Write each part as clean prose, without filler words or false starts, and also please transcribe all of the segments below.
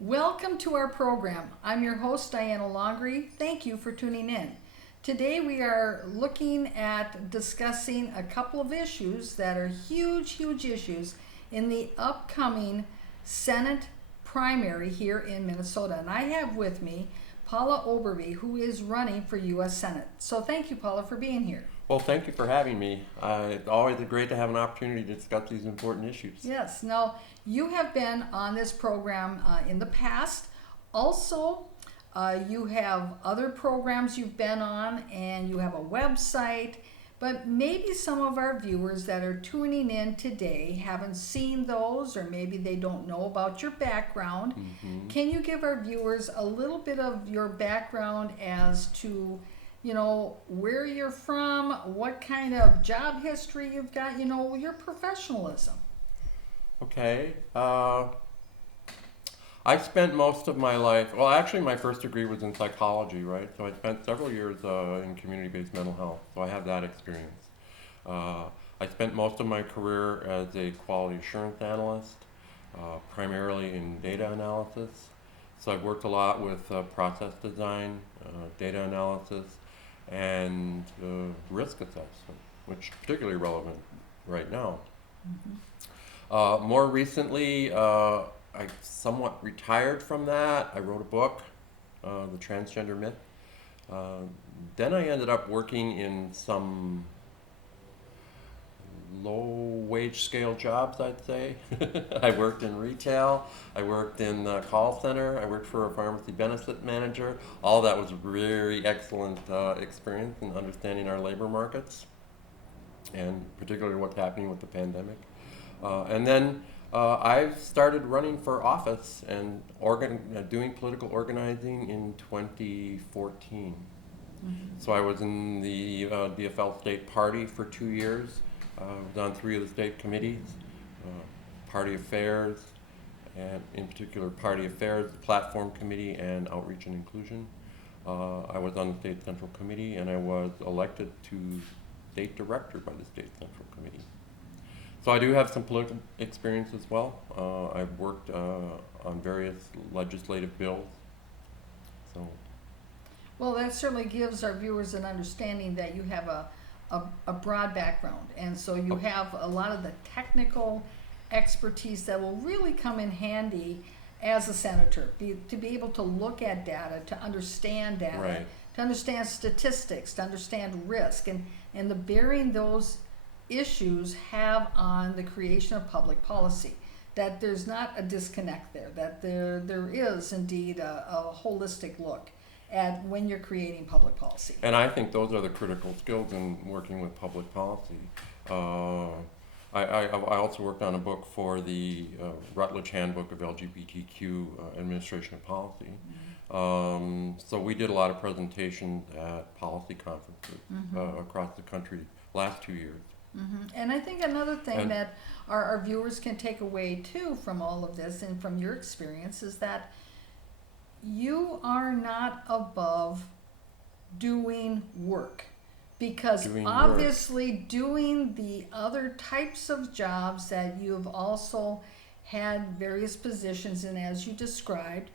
Welcome to our program. I'm your host, Diana Longrie. Thank you for tuning in. Today we are looking at discussing a couple of issues that are huge issues in the upcoming Senate primary here in Minnesota. And I have with me Paula Overby, who is running for U.S. Senate. So thank you, Paula, for being here. Well, thank you for having me. It's always great to have an opportunity to discuss these important issues. Yes. Now, you have been on this program in the past. Also, you have other programs you've been on, and you have a website. But maybe some of our viewers that are tuning in today haven't seen those, or maybe they don't know about your background. Can you give our viewers a little bit of your background as to where you're from, what kind of job history you've got, your professionalism? Okay. I spent most of my life, well, actually, my first degree was in psychology, right? So I spent several years in community-based mental health, so I have that experience. I spent most of my career as a quality assurance analyst, primarily in data analysis. So I've worked a lot with process design, data analysis, and risk assessment, which is particularly relevant right now. More recently, I somewhat retired from that. I wrote a book, The Transgender Myth. Then I ended up working in some low-wage scale jobs, I'd say. I worked in retail, I worked in the call center, I worked for a pharmacy benefit manager. All that was a very excellent experience in understanding our labor markets, and particularly what's happening with the pandemic. And then I started running for office and doing political organizing in 2014. So I was in the DFL state party for 2 years. I was on 3 of the state committees, party affairs, and in particular party affairs, the platform committee, and outreach and inclusion. I was on the state central committee, and I was elected to state director by the state central committee. So I do have some political experience as well. I've worked on various legislative bills. Well, that certainly gives our viewers an understanding that you have a broad background, and so you have a lot of the technical expertise that will really come in handy as a senator, to be able to look at data, to understand data, Right. to understand statistics, to understand risk, and the bearing those issues have on the creation of public policy. That there's not a disconnect there, that there is indeed a holistic look at when you're creating public policy. And I think those are the critical skills in working with public policy. I also worked on a book for the Rutledge Handbook of LGBTQ Administration of Policy. So we did a lot of presentations at policy conferences across the country last 2 years. And I think another thing that our viewers can take away too from all of this and from your experience is that you are not above doing work, because obviously doing the other types of jobs that you've also had various positions in, as you described,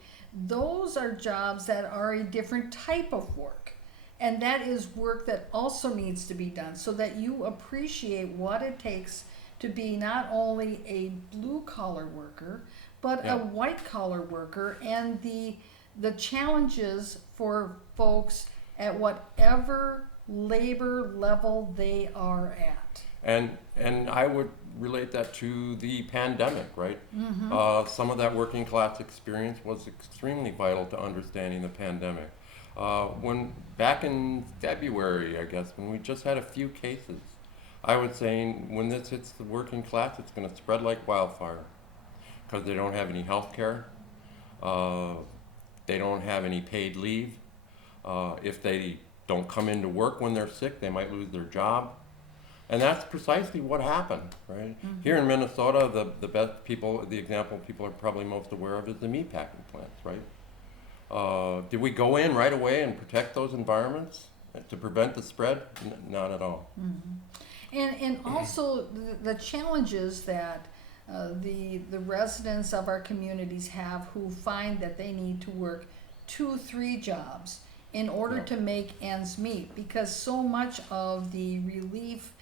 those are jobs that are a different type of work. And that is work that also needs to be done, so that you appreciate what it takes to be not only a blue-collar worker, but a white-collar worker, and the challenges for folks at whatever labor level they are at. And I would relate that to the pandemic, right? Some of that working class experience was extremely vital to understanding the pandemic. When back in February, I guess, when we just had a few cases, I was saying when this hits the working class, it's going to spread like wildfire, because they don't have any health care, they don't have any paid leave. If they don't come into work when they're sick, they might lose their job. And that's precisely what happened, right? Here in Minnesota, the best people, the example people are probably most aware of is the meatpacking plants, right? Did we go in right away and protect those environments to prevent the spread? Not at all. And also the challenges that the residents of our communities have who find that they need to work 2-3 jobs in order to make ends meet, because so much of the relief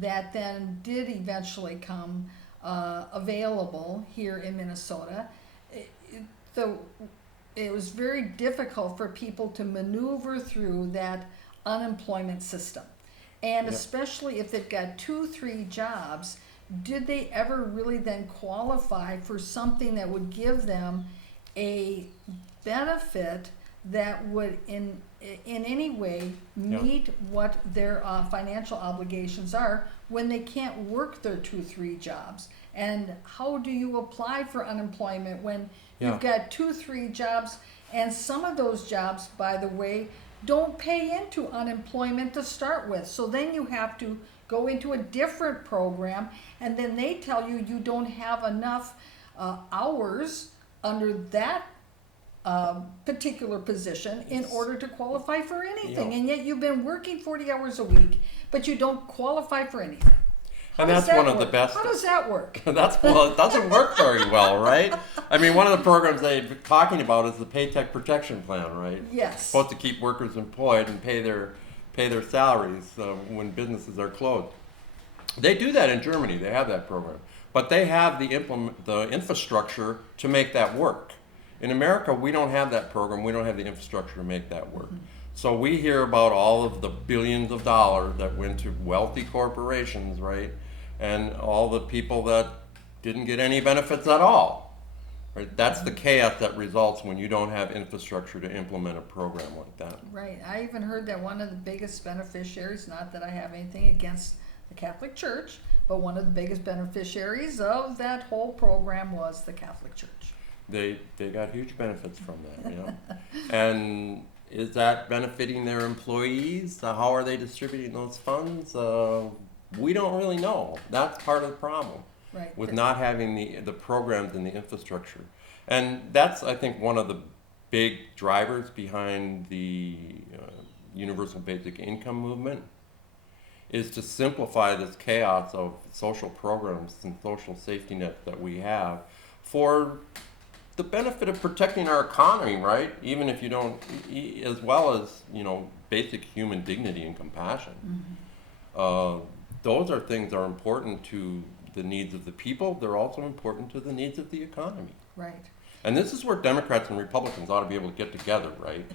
that then did eventually come available here in Minnesota, it was very difficult for people to maneuver through that unemployment system. And especially if they've got 2-3 jobs, did they ever really then qualify for something that would give them a benefit that would in any way meet what their financial obligations are when they can't work their 2-3 jobs? And how do you apply for unemployment when you've got 2-3 jobs, and some of those jobs, by the way, don't pay into unemployment to start with? So then you have to go into a different program, and then they tell you you don't have enough hours under that particular position in order to qualify for anything. And yet you've been working 40 hours a week, but you don't qualify for anything. And that's one of the best. How does that work? Well, it doesn't work very well, right? I mean, one of the programs they've been talking about is the Paycheck Protection Plan, right? Yes. Supposed to keep workers employed and pay their salaries when businesses are closed. They do that in Germany. They have that program, but they have the infrastructure to make that work. In America, we don't have that program. We don't have the infrastructure to make that work. So we hear about all of the billions of dollars that went to wealthy corporations, right? And all the people that didn't get any benefits at all. Right? That's the chaos that results when you don't have infrastructure to implement a program like that. Right. I even heard that one of the biggest beneficiaries, not that I have anything against the Catholic Church, but one of the biggest beneficiaries of that whole program was the Catholic Church. They got huge benefits from that, And is that benefiting their employees? How are they distributing those funds? We don't really know. That's part of the problem with not having the programs and the infrastructure. And that's, I think, one of the big drivers behind the universal basic income movement, is to simplify this chaos of social programs and social safety nets that we have for the benefit of protecting our economy, right? Even if you don't, as well as, basic human dignity and compassion. Those are things that are important to the needs of the people. They're also important to the needs of the economy. Right. And this is where Democrats and Republicans ought to be able to get together, right?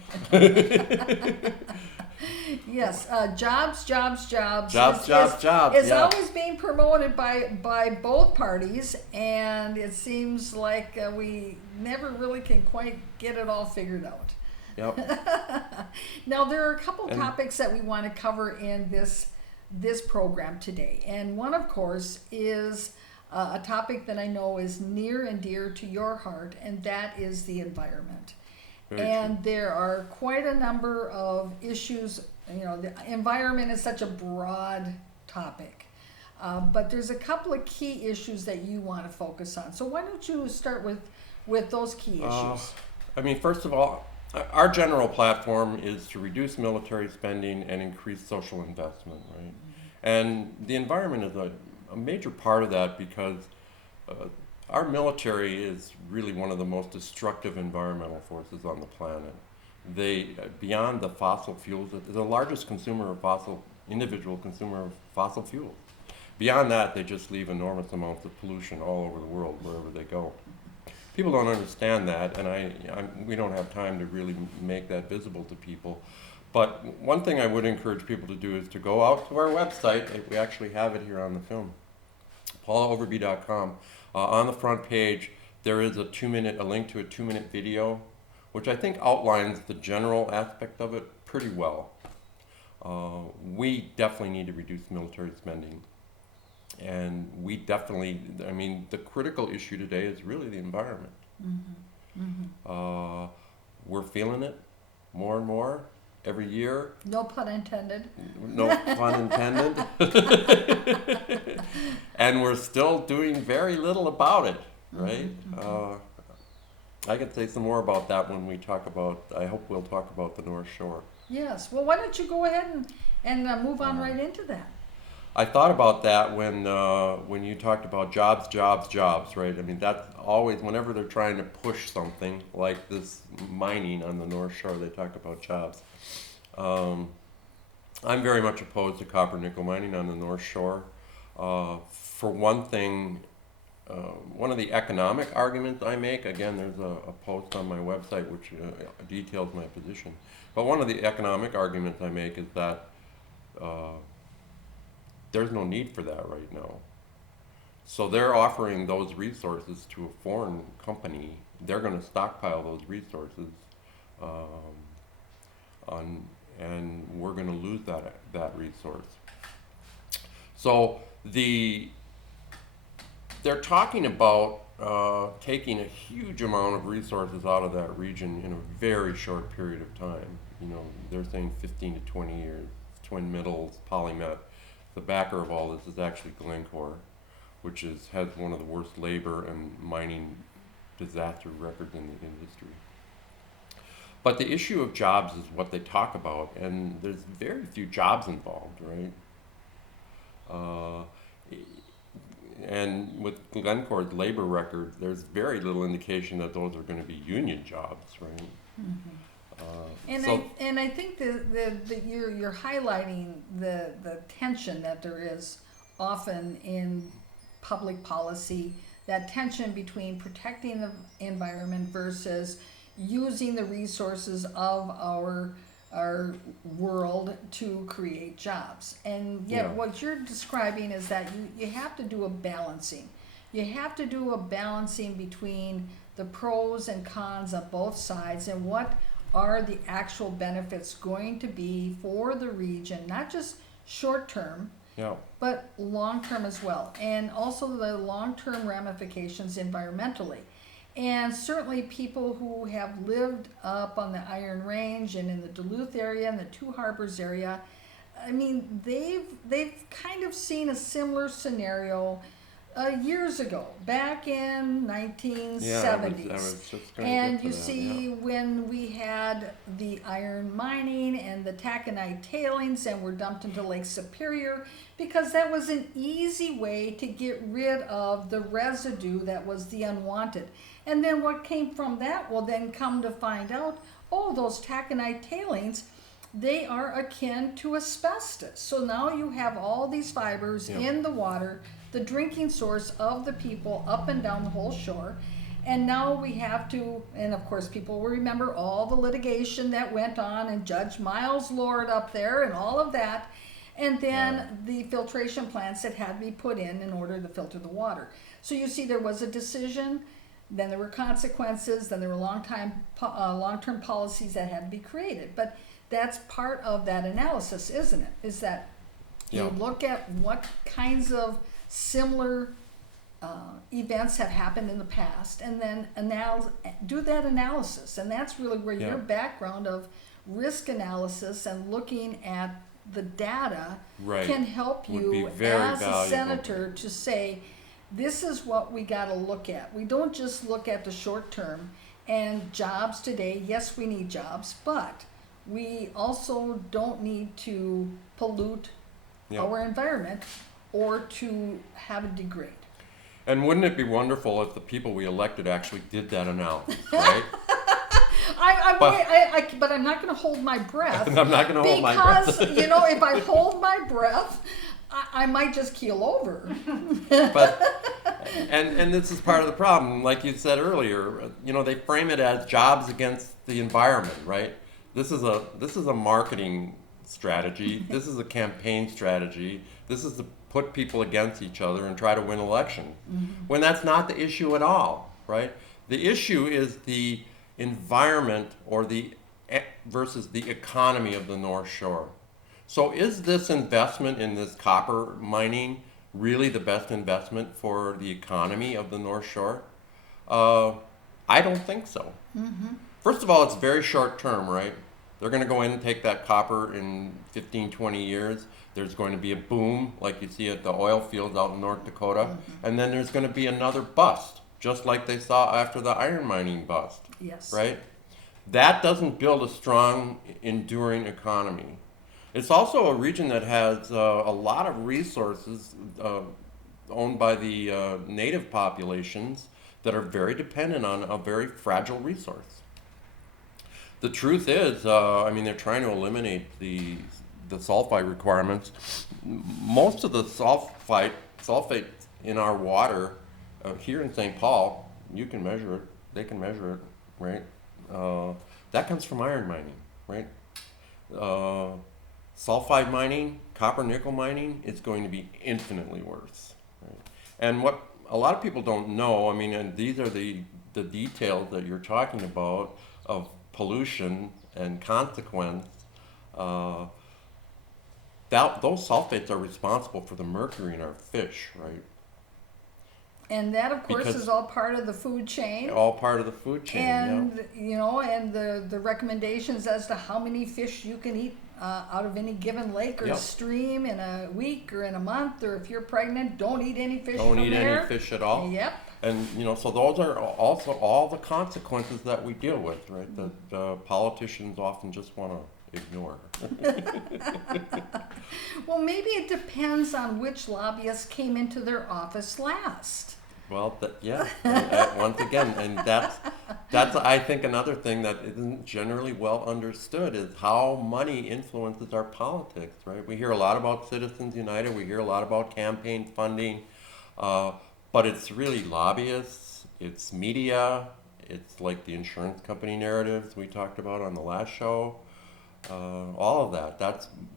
Yes, jobs. Jobs. It's always being promoted by both parties, and it seems like we never really can quite get it all figured out. Yep. Now, there are a couple topics that we want to cover in this program today, and one, of course, is a topic that I know is near and dear to your heart, and that is the environment. And there are quite a number of issues. The environment is such a broad topic, but there's a couple of key issues that you want to focus on. So why don't you start with those key issues? First of all, our general platform is to reduce military spending and increase social investment, right? And the environment is a major part of that, because our military is really one of the most destructive environmental forces on the planet. They, beyond the fossil fuels, they're the largest individual consumer of fossil fuels. Beyond that, they just leave enormous amounts of pollution all over the world, wherever they go. People don't understand that, and we don't have time to really make that visible to people. But one thing I would encourage people to do is to go out to our website. We actually have it here on the film, paulaoverby.com. On the front page, there is a link to a 2-minute video, which I think outlines the general aspect of it pretty well. We definitely need to reduce military spending. And we definitely, the critical issue today is really the environment. We're feeling it more and more every year. No pun intended. No pun intended. And we're still doing very little about it, right? I can say some more about that when we talk about, I hope we'll talk about the North Shore. Yes. Well, why don't you go ahead and move on right into that? I thought about that when you talked about jobs, jobs, jobs, right? I mean, that's always, whenever they're trying to push something like this mining on the North Shore, they talk about jobs. Um, I'm very much opposed to copper nickel mining on the North Shore. For one thing, one of the economic arguments I make, again, there's a post on my website which details my position. But one of the economic arguments I make is that uh, there's no need for that right now. So they're offering those resources to a foreign company. They're going to stockpile those resources, um, and we're going to lose that resource. So they're talking about taking a huge amount of resources out of that region in a very short period of time. You know, they're saying 15 to 20 years. Twin Middles, Polymet. The backer of all this is actually Glencore, which has one of the worst labor and mining disaster records in the industry. But the issue of jobs is what they talk about, and there's very few jobs involved, right? Uh, and with Glencore's labor record, there's very little indication that those are going to be union jobs, right? Mm-hmm. Uh, And I think that you're highlighting the tension that there is often in public policy, that tension between protecting the environment versus using the resources of our world to create jobs. And yet Yeah. what you're describing is that you have to do a balancing. You have to do a balancing between the pros and cons of both sides and what are the actual benefits going to be for the region, not just short term, yeah. but long term as well, and also the long term ramifications environmentally. And certainly people who have lived up on the Iron Range and in the Duluth area and the Two Harbors area, I mean, they've kind of seen a similar scenario years ago, back in 1970s. Yeah, I was just going to And get to you that, see, yeah. when we had the iron mining and the taconite tailings and were dumped into Lake Superior, because that was an easy way to get rid of the residue that was the unwanted. And then what came from that will then come to find out, oh, those taconite tailings, they are akin to asbestos. So now you have all these fibers Yeah. in the water, the drinking source of the people up and down the whole shore. And now we have to, and of course people will remember all the litigation that went on and Judge Miles Lord up there and all of that. And then the filtration plants that had to be put in order to filter the water. So you see there was a decision, then there were consequences, then there were long-term policies that had to be created. But that's part of that analysis, isn't it? Is that Yeah. you look at what kinds of similar events have happened in the past, and then do that analysis. And that's really where Yeah. your background of risk analysis and looking at the data Right. can help Would be you very as a valuable. senator to say, this is what we got to look at. We don't just look at the short term and jobs today. Yes, we need jobs, but we also don't need to pollute Yeah. our environment or to have it degrade. And wouldn't it be wonderful if the people we elected actually did that analysis, right? But I'm not going to hold my breath. I'm not going to hold my breath. Because, if I hold my breath, I might just keel over. But and this is part of the problem. Like you said earlier, they frame it as jobs against the environment, right? This is a marketing strategy. This is a campaign strategy. This is to put people against each other and try to win election. Mm-hmm. When that's not the issue at all, right? The issue is the environment versus the economy of the North Shore. So is this investment in this copper mining really the best investment for the economy of the North Shore? I don't think so. Mm-hmm. First of all, it's very short term, right? They're going to go in and take that copper in 15, 20 years. There's going to be a boom, like you see at the oil fields out in North Dakota. Mm-hmm. And then there's going to be another bust, just like they saw after the iron mining bust. Yes. Right? That doesn't build a strong, enduring economy. It's also a region that has a lot of resources owned by the native populations that are very dependent on a very fragile resource. The truth is, I mean, they're trying to eliminate the sulfite requirements. Most of the sulfate in our water here in St. Paul, you can measure it. They can measure it, right? That comes from iron mining, right? Uh, Sulfide mining, copper nickel mining, is going to be infinitely worse. Right? And what a lot of people don't know, I mean, and these are the details that you're talking about of pollution and consequence. Uh, those sulfates are responsible for the mercury in our fish, right? And that, of course, Because is all part of the food chain. all part of the food chain. And, Yeah. you know, and the recommendations as to how many fish you can eat out of any given lake or Yep. stream in a week or in a month, or if you're pregnant, don't eat any fish Don't from eat there. any fish at all. Yep. And you know, so those are also all the consequences that we deal with, right? That politicians often just want to ignore. Well, maybe it depends on which lobbyist came into their office last. Well, yeah. Once again, and that's I think another thing that isn't generally well understood is how money influences our politics, right? We hear a lot about Citizens United. We hear a lot about campaign funding. But it's really lobbyists, it's media, it's like the insurance company narratives we talked about on the last show. All of that.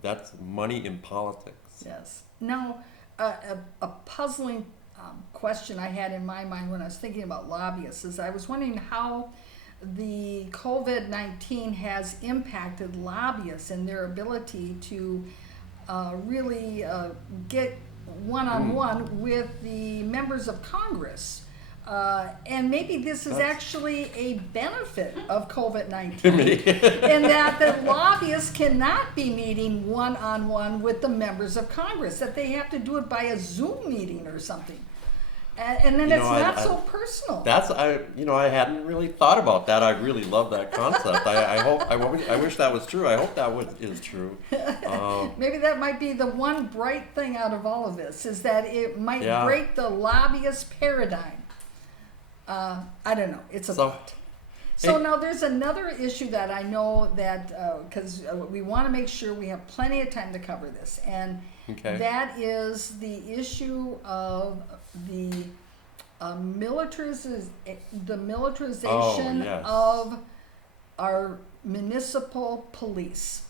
That's money in politics. Yes. Now, a puzzling question I had in my mind when I was thinking about lobbyists is I was wondering how the COVID-19 has impacted lobbyists and their ability to really get one-on-one with the members of Congress. And maybe this is actually a benefit of COVID-19 in that the lobbyists cannot be meeting one-on-one with the members of Congress, that they have to do it by a Zoom meeting or something. And then You it's know, not so personal. I hadn't really thought about that. I really love that concept. I wish that was true. I hope that is true. Maybe that might be the one bright thing out of all of this, is that it might break the lobbyist paradigm. I don't know. It's a thought. So now there's another issue that I know that, because we want to make sure we have plenty of time to cover this, and that is the issue of the militarization of our municipal police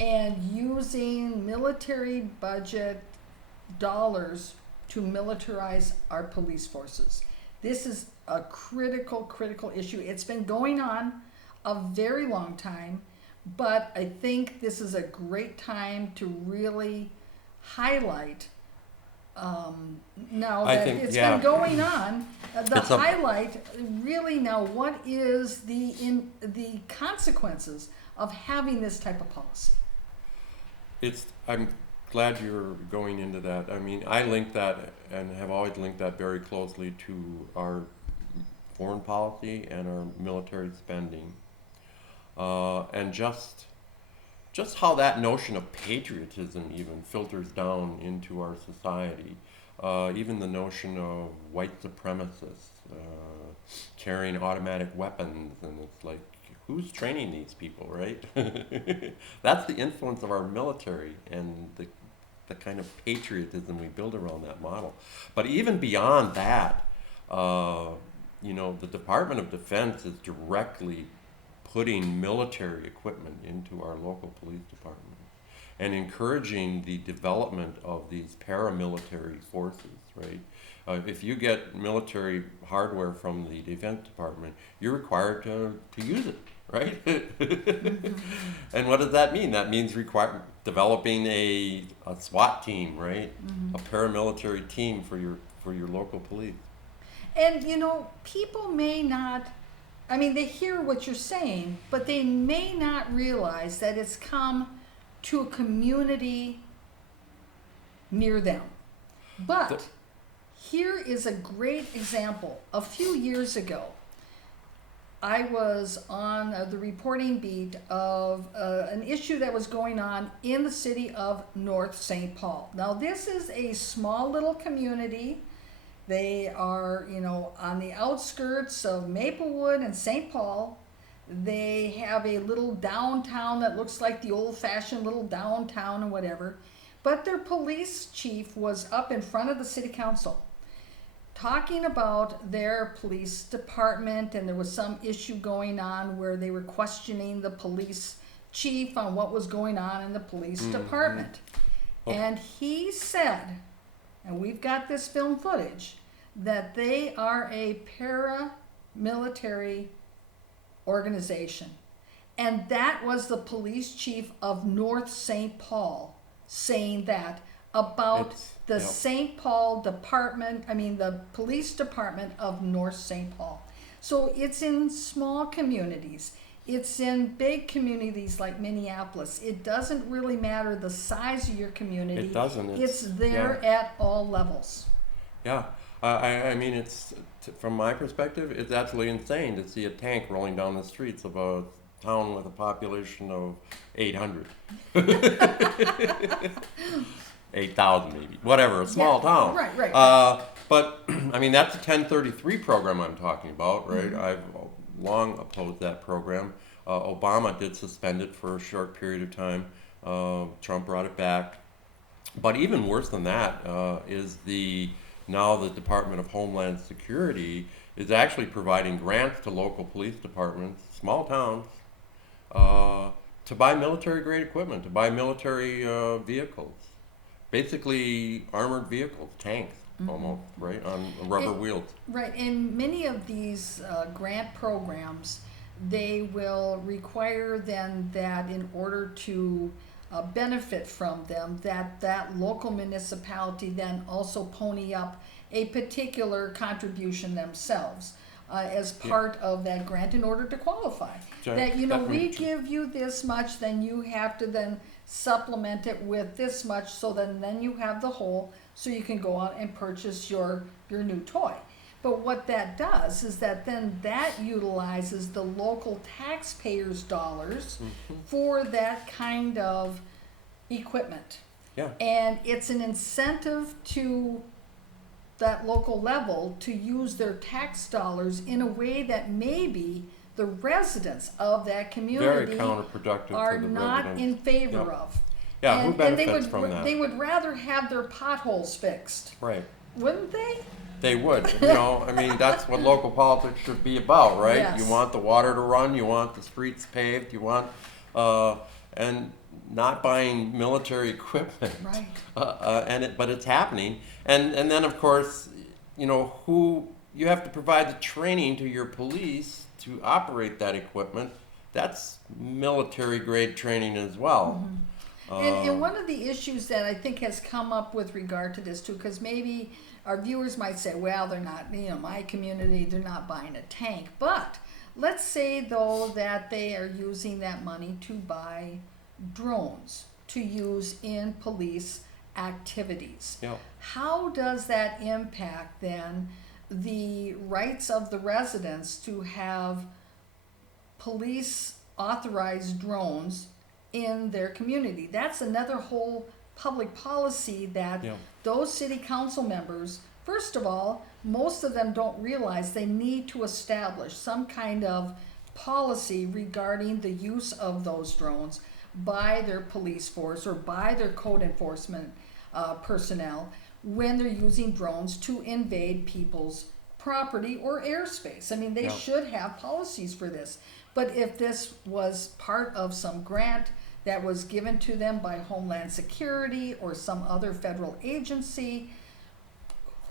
and using military budget dollars to militarize our police forces. This is a critical issue. It's been going on a very long time, but I think this is a great time to really highlight now that it's been going on, highlight really now what is the consequences of having this type of policy. I'm glad you're going into that. I mean, I link that and have always linked that very closely to our foreign policy and our military spending, and just how that notion of patriotism even filters down into our society. Even the notion of white supremacists carrying automatic weapons, and it's like, who's training these people, right? That's the influence of our military and the kind of patriotism we build around that model. But even beyond that, the Department of Defense is directly putting military equipment into our local police department and encouraging the development of these paramilitary forces, right? If you get military hardware from the Defense Department, you're required to use it, right? And what does that mean? That means developing a SWAT team, right? A paramilitary team for your local police. And people may not, they hear what you're saying, but they may not realize that it's come to a community near them. But here is a great example. A few years ago, I was on the reporting beat of an issue that was going on in the city of North St. Paul. Now, this is a small little community. They are, on the outskirts of Maplewood and St. Paul. They have a little downtown that looks like the old-fashioned little downtown and whatever. But their police chief was up in front of the city council talking about their police department, and there was some issue going on where they were questioning the police chief on what was going on in the police department. Okay. And he said, and we've got this film footage, that they are a paramilitary organization. And that was the police chief of North St. Paul saying that about the St. Paul department, the police department of North St. Paul. So it's in small communities. It's in big communities like Minneapolis. It doesn't really matter the size of your community. It doesn't. It's there at all levels. Yeah. It's from my perspective, it's absolutely insane to see a tank rolling down the streets of a town with a population of 800. 8,000 maybe, whatever, a small town. Right. But that's the 1033 program I'm talking about, right? I've long opposed that program. Obama did suspend it for a short period of time. Trump brought it back. But even worse than that is now the Department of Homeland Security is actually providing grants to local police departments, small towns, to buy military-grade equipment, to buy military vehicles. Basically armored vehicles, tanks, almost, right, on rubber wheels. Right, and many of these grant programs, they will require then that in order to benefit from them, that local municipality then also pony up a particular contribution themselves as part of that grant in order to qualify. That, we give you this much, then you have to then supplement it with this much, so then you have the whole, so you can go out and purchase your new toy. But what that does is that then that utilizes the local taxpayers' dollars for that kind of equipment. Yeah. And it's an incentive to that local level to use their tax dollars in a way that maybe the residents of that community Very counterproductive are to the not residents. in favor of. Yeah, and, who benefits and from that? They would rather have their potholes fixed, Right. wouldn't they? They would. That's what local politics should be about, right? Yes. You want the water to run, you want the streets paved, you want, and not buying military equipment. Right. But it's happening. And then, of course, who you have to provide the training to your police to operate that equipment. That's military grade training as well. And one of the issues that I think has come up with regard to this too, because maybe our viewers might say, well, they're not, my community, they're not buying a tank. But let's say, though, that they are using that money to buy drones to use in police activities. Yeah. How does that impact then the rights of the residents to have police authorized drones in their community? That's another whole public policy that those city council members, first of all, most of them don't realize they need to establish some kind of policy regarding the use of those drones by their police force or by their code enforcement personnel when they're using drones to invade people's property or airspace. They should have policies for this. But if this was part of some grant that was given to them by Homeland Security or some other federal agency,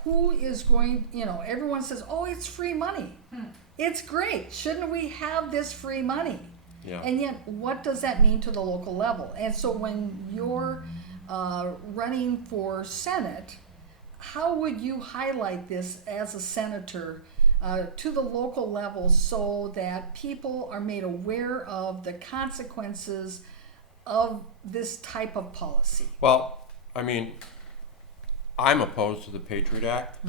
who is going, everyone says, oh, it's free money. It's great. Shouldn't we have this free money? Yeah. And yet, what does that mean to the local level? And so when you're running for Senate, how would you highlight this as a senator to the local level so that people are made aware of the consequences of this type of policy? Well, I'm opposed to the Patriot Act.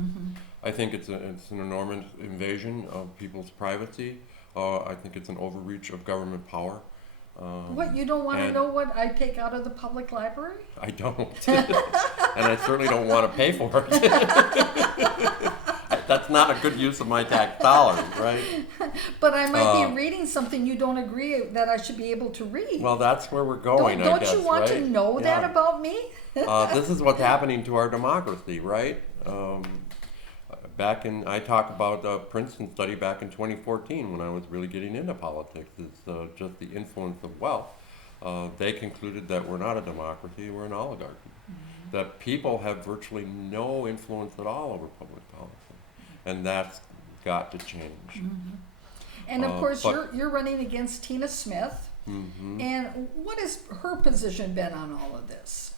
I think it's an enormous invasion of people's privacy. I think it's an overreach of government power. What, you don't want to and know what I take out of the public library? I don't. And I certainly don't want to pay for it. That's not a good use of my tax dollars, right? But I might be reading something you don't agree that I should be able to read. Well, that's where we're going, don't I guess, you want right? to know that Yeah. about me? This is what's happening to our democracy, right? I talk about a Princeton study back in 2014 when I was really getting into politics, is just the influence of wealth. They concluded that we're not a democracy, we're an oligarchy. Mm-hmm. That people have virtually no influence at all over public policy. And that's got to change. Mm-hmm. And of course, you're running against Tina Smith. Mm-hmm. And what has her position been on all of this?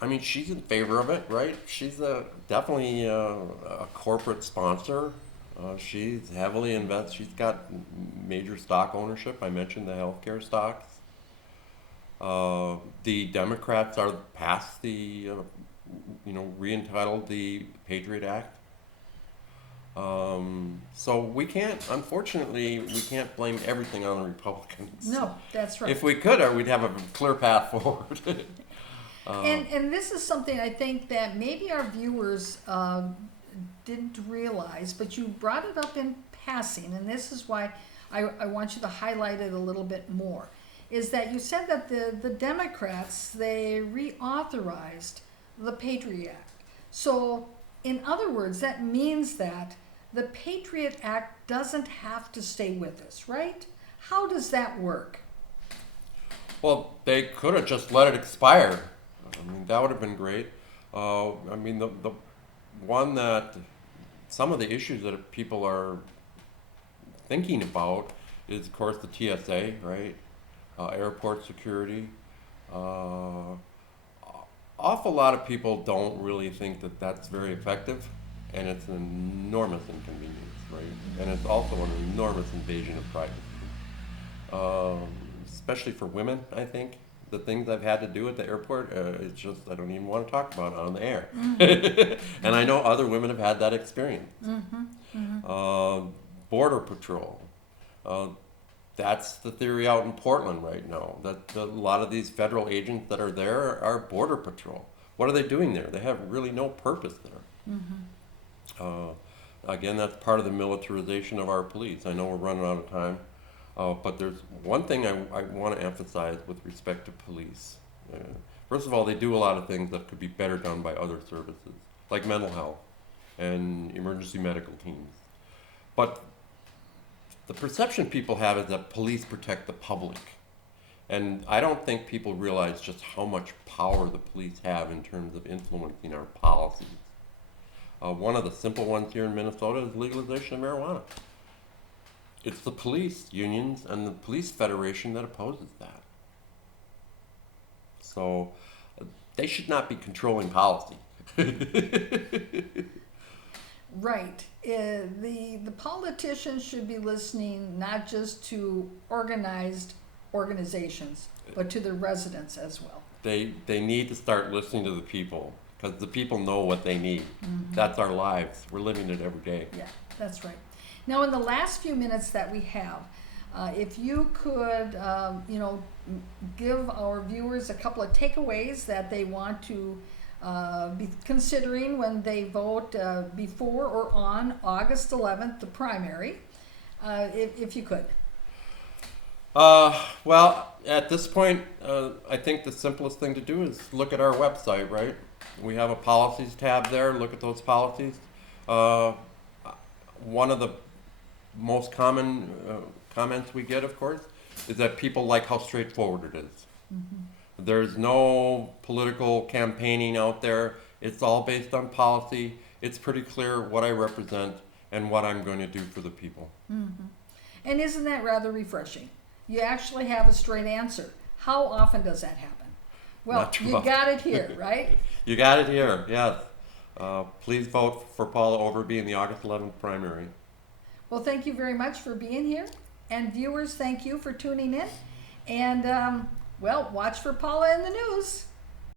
I mean, she's in favor of it, right? She's definitely a corporate sponsor. She's heavily invested. She's got major stock ownership. I mentioned the healthcare stocks. The Democrats are passed the, re-entitled the Patriot Act. So unfortunately, we can't blame everything on the Republicans. No, that's right. If we could, we'd have a clear path forward. And this is something I think that maybe our viewers didn't realize, but you brought it up in passing, and this is why I want you to highlight it a little bit more, is that you said that the Democrats, they reauthorized the Patriot Act. So, in other words, that means that the Patriot Act doesn't have to stay with us, right? How does that work? Well, they could have just let it expire. I mean, that would have been great. I mean, the one that some of the issues that people are thinking about is, of course, the TSA, right? Airport security. Awful lot of people don't really think that that's very effective, and it's an enormous inconvenience, right? And it's also an enormous invasion of privacy, especially for women, I think. The things I've had to do at the airport, it's just, I don't even want to talk about it on the air. Mm-hmm. And I know other women have had that experience. Mm-hmm. Mm-hmm. Border Patrol. That's the theory out in Portland right now, that a lot of these federal agents that are there are Border Patrol. What are they doing there? They have really no purpose there. Mm-hmm. Again, that's part of the militarization of our police. I know we're running out of time. But there's one thing I want to emphasize with respect to police. First of all, they do a lot of things that could be better done by other services, like mental health and emergency medical teams. But the perception people have is that police protect the public. And I don't think people realize just how much power the police have in terms of influencing our policies. One of the simple ones here in Minnesota is legalization of marijuana. It's the police unions and the police federation that opposes that. So they should not be controlling policy. Right. The politicians should be listening not just to organized organizations, but to the residents as well. They need to start listening to the people, because the people know what they need. Mm-hmm. That's our lives. We're living it every day. Yeah, that's right. Now, in the last few minutes that we have, if you could, give our viewers a couple of takeaways that they want to be considering when they vote before or on August 11th, the primary, if you could. Well, at this point, I think the simplest thing to do is look at our website, right? We have a policies tab there. Look at those policies. One of the most common comments we get, of course, is that people like how straightforward it is. Mm-hmm. There's no political campaigning out there. It's all based on policy. It's pretty clear what I represent and what I'm going to do for the people. Mm-hmm. And isn't that rather refreshing? You actually have a straight answer. How often does that happen? Well, you got it here, right? You got it here, yes. Please vote for Paula Overby in the August 11th primary. Well, thank you very much for being here. And viewers, thank you for tuning in. And, watch for Paula in the news.